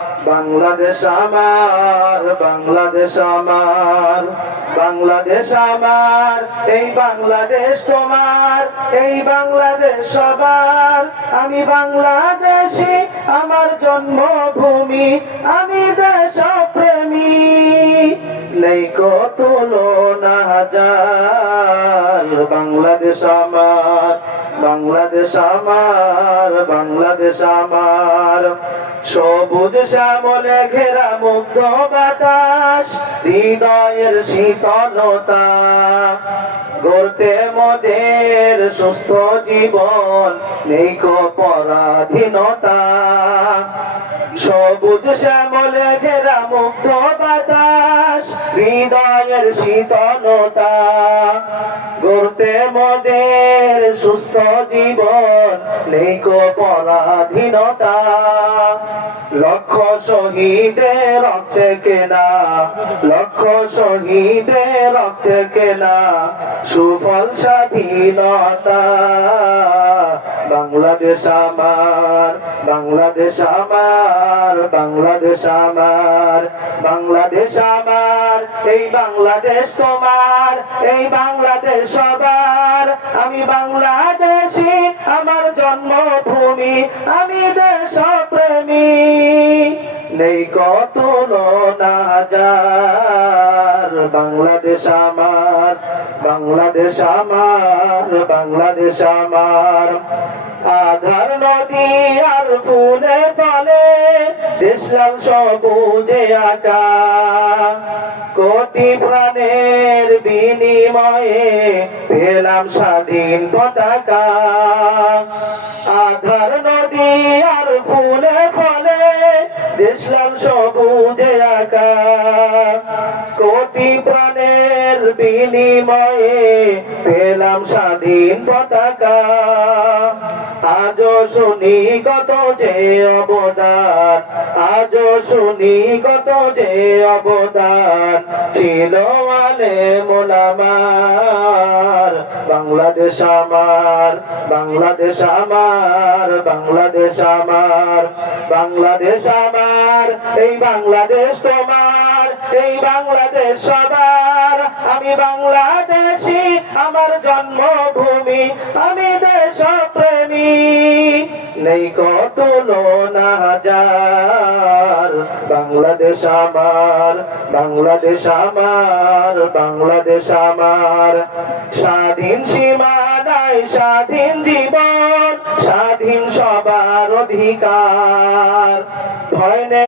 বাংলাদেশ আমার, বাংলাদেশ আমার, বাংলাদেশ আমার, এই বাংলাদেশ তোমার, এই বাংলাদেশ সবার। আমি বাংলাদেশী, আমার জন্মভূমি, আমি দেশপ্রেমী, নেই কত তুলনা হাজার। বাংলাদেশ আমার, বাংলাদেশ আমার, বাংলাদেশ আমার। সবুজ শ্যামলে ঘেরা মুগ্ধ বাতাস, হৃদয়ের শীতলতা, গড়তে মোদের সুস্থ জীবন, নেই কো পরাধীনতা। সবুজ শ্যামলে ঘেরা মুগ্ধ বাতাস, হৃদয়ের শীতলতা, গড়তে মোদের সুস্থ জীবন, নেই কো পরাধীনতা। লক্ষ শহীদের রক্তে কেনা, লক্ষ শহীদের রক্তে কেনা সুফল স্বাধীনতা। বাংলাদেশ আমার, বাংলাদেশ আমার, বাংলাদেশ আমার, বাংলাদেশ আমার, এই বাংলাদেশ তোমার, এই বাংলাদেশ সবার। আমি বাংলাদেশী, আমার জন্মভূমি, আমি দেশপ্রেমী, নেই কত তুলনা হাজার। বাংলাদেশ আমার, বাংলাদেশ আমার, বাংলাদেশ আমার। আধার নদী আর ফুলে ফলে, দেশ লাল সবুজে আঁকা, কোটি প্রাণের বিনিময়ে পেলাম স্বাধীন পতাকা। আধার নদী আর ফুলে ফলে, দেশ লাল সবুজে আঁকা, কোটি প্রাণের বিনিময়ে পেলাম স্বাধীন পতাকা। আজও শুনি কত যে অবদান, আজও শুনি কত যে অবদান ছিল আলেম ওলামার। বাংলাদেশ আমার, বাংলাদেশ আমার, বাংলাদেশ আমার, বাংলাদেশ আমার, এই বাংলাদেশ তোমার, এই বাংলাদেশ সবার। আমি বাংলাদেশী, আমার জন্মভূমি, আমি দেশপ্রেমী, নেই কত তুলনা হাজার। বাংলাদেশ আমার, বাংলাদেশ আমার, বাংলাদেশ আমার। স্বাধীন সীমানায় স্বাধীন জীবন, স্বাধীন সবার অধিকার, ভয় নেই